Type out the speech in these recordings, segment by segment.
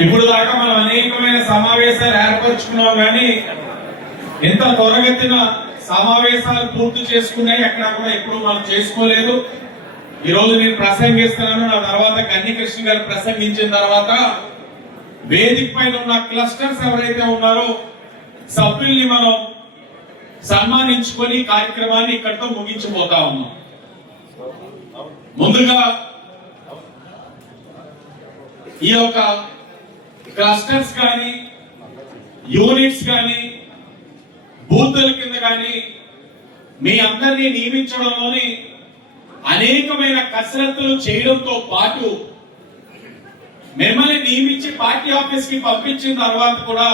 ఇప్పుడు దాకా మనం అనేకమైన సమావేశాలు ఏర్పరచుకున్నాం కానీ ఎంత త్వరగతిన సమావేశాలు పూర్తి చేసుకున్నాయి అక్కడ కూడా ఎప్పుడు మనం చేసుకోలేదు. ఈ రోజు నేను ప్రసంగిస్తున్నాను. నా తర్వాత కన్ని కృష్ణ గారు ప్రసంగించిన తర్వాత వేదిక పైన ఉన్న క్లస్టర్స్ ఎవరైతే ఉన్నారో సభ్యుల్ని మనం సన్మానించుకొని కార్యక్రమాన్ని ఇక్కడితో ముగించిపోతా ఉన్నాం. ముందుగా ఈ యొక్క క్లస్టర్స్ కానీ యూనిట్స్ కానీ బూతుల కింద కానీ మీ అందరినీ నియమించడంలోని అనేకమైన కసరత్తులు చేయడంతో పాటు మిమ్మల్ని నియమించి పార్టీ ఆఫీస్కి పంపించిన తర్వాత కూడా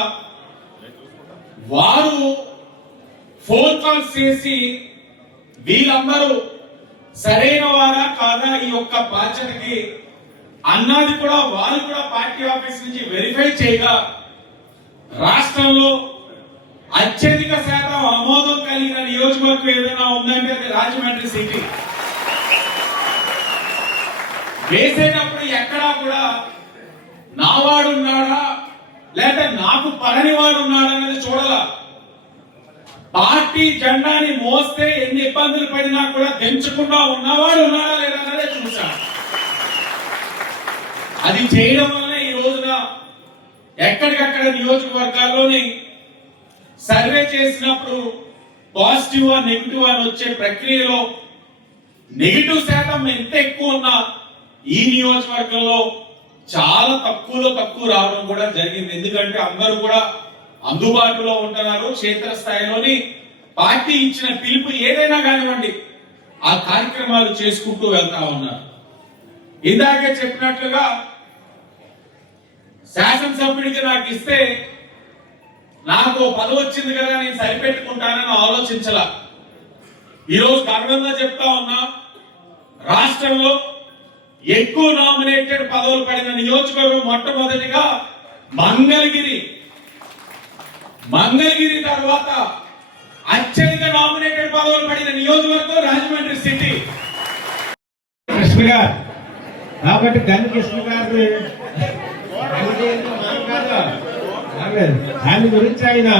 వారు ఫోన్ కాల్స్ చేసి వీళ్ళందరూ సరైన వారా కాదా ఈ యొక్క బాధ్యతకి అన్నది కూడా వారు కూడా పార్టీ ఆఫీస్ నుంచి వెరిఫై చేయగా రాష్ట్రంలో అత్యధిక శాతం ఆమోదం కలిగిన నియోజకవర్గం ఏదైనా ఉందంటే అది రాజమండ్రి సిటీ. వేసేటప్పుడు ఎక్కడా కూడా నావాడు ఉన్నాడా లేక నాకు పరని వాడు ఉన్నాడా అనేది చూడాల. పార్టీ జెండాని మోస్తే ఎన్ని ఇబ్బందులు పడినా కూడా దించకుండా ఉన్నవాడు ఉన్నాడా లేదా అనేది చూశాను. అది చేయడం వల్ల ఈ రోజున ఎక్కడికక్కడ నియోజకవర్గాల్లోని సర్వే చేసినప్పుడు పాజిటివ్ ఆ నెగిటివ్ అని వచ్చే ప్రక్రియలో నెగిటివ్ శాతం ఎంత ఎక్కువ ఉన్నా ఈ నియోజకవర్గంలో చాలా తక్కువలో తక్కువ రావడం కూడా జరిగింది. ఎందుకంటే అందరూ కూడా అందుబాటులో ఉంటున్నారు. క్షేత్ర స్థాయిలోని పార్టీ ఇచ్చిన పిలుపు ఏదైనా కానివ్వండి ఆ కార్యక్రమాలు చేసుకుంటూ వెళ్తా ఉన్నారు. ఇందాకే చెప్పినట్లుగా శాసనసభ్యుడికి నాకు ఇస్తే నాకు పదవి వచ్చింది కదా నేను సరిపెట్టుకుంటానని ఆలోచించలా. ఈరోజు గర్వంగా చెప్తా ఉన్నా రాష్ట్రంలో ఎక్కువ నామినేటెడ్ పదవులు పడిన నియోజకవర్గం మొట్టమొదటిగా మంగళగిరి. మంగళగిరి తర్వాత అత్యధిక నామినేటెడ్ పదవులు పడిన నియోజకవర్గం రాజమండ్రి సిటీ. కృష్ణ గారు కాబట్టి గన్ కృష్ణ గారు దాని గురించి ఆయన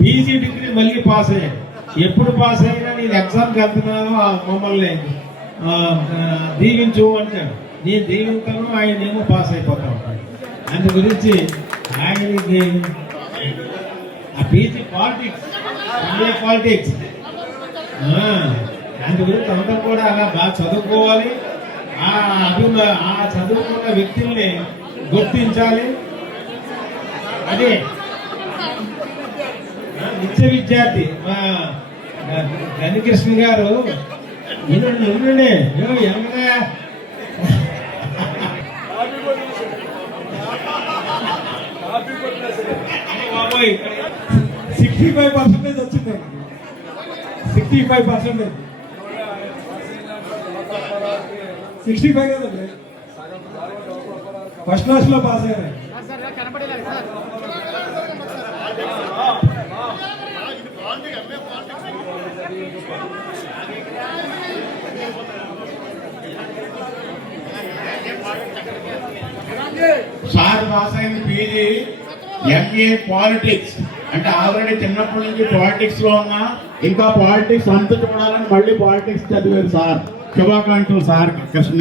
పీజీ డిగ్రీ మళ్ళీ పాస్ అయ్యాను ఎప్పుడు పాస్ అయినా నేను ఎగ్జామ్కి వెళ్తున్నాను ఆ మమ్మల్ని దీవించు అంటాడు. నేను దీవింతాను ఆయన ఏమో పాస్ అయిపోతా ఉంటాడు అందు గురించి ఆయనకి ఆ పీజీ పాలిటిక్స్ ఎంఏ పాలిటిక్స్. అందు గురించి అందరూ కూడా అలా బాగా చదువుకోవాలి. ఆ అభిమ ఆ చదువుకున్న వ్యక్తుల్ని గుర్తించాలి. అదే. నిత్య విద్యార్థి. మా గణకృష్ణ గారు. వినండి వినండి బాబోయ్. సిక్స్టీ ఫైవ్ పర్సెంటేజ్ వచ్చింది. Sixty five percentage. Sixty five కదండి ఫస్ట్ క్లాస్లో పాస్ అయ్యారు. సార్ పాస్ అయింది పీజీ ఎంఏ పాలిటిక్స్ అంటే ఆల్రెడీ చిన్నప్పటి నుంచి పాలిటిక్స్లో ఉన్నా ఇంకా పాలిటిక్స్ అంత చూడాలని మళ్ళీ పాలిటిక్స్ చదివారు సార్. శుభాకాంక్షలు సార్ కృష్ణ